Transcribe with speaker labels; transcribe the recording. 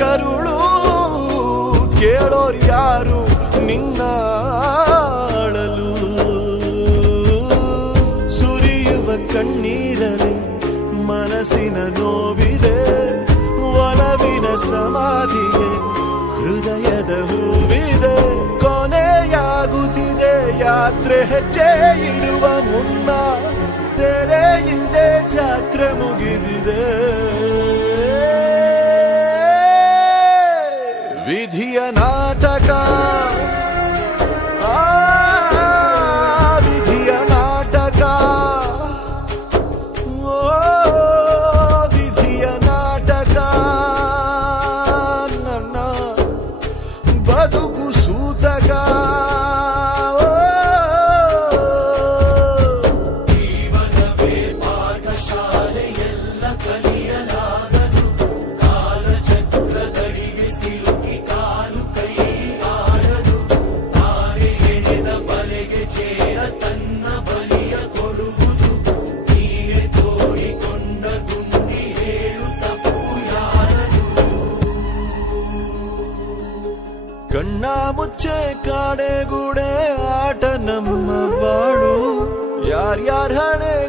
Speaker 1: ಕರುಳು ಕೇಳೋರು ಯಾರು ನಿನ್ನ ಅಳಲು ಸುರಿಯುವ ಕಣ್ಣೀರಲೆ ಮನಸ್ಸಿನ ನೋವಿದೆ, ಒಲವಿನ ಸಮಾಧಿಗೆ ಹೃದಯದ ಹೂವಿದೆ. ಕೊನೆಯಾಗುತ್ತಿದೆ ಯಾತ್ರೆ ಹೆಜ್ಜೆ ಇಡುವ ಮುನ್ನ, ತೆರೆ ಹಿಂದೆ ಜಾತ್ರೆ ಮುಗಿದಿದೆ. ಕಣ್ಣ ಮುಚ್ಚೆ ಕಾಡೆಗೂಡೆ ಆಟ ನಮ್ಮ ಬಾಳು ಯಾರ್ಯಾರ ಹಣೆಯಲ್ಲಿ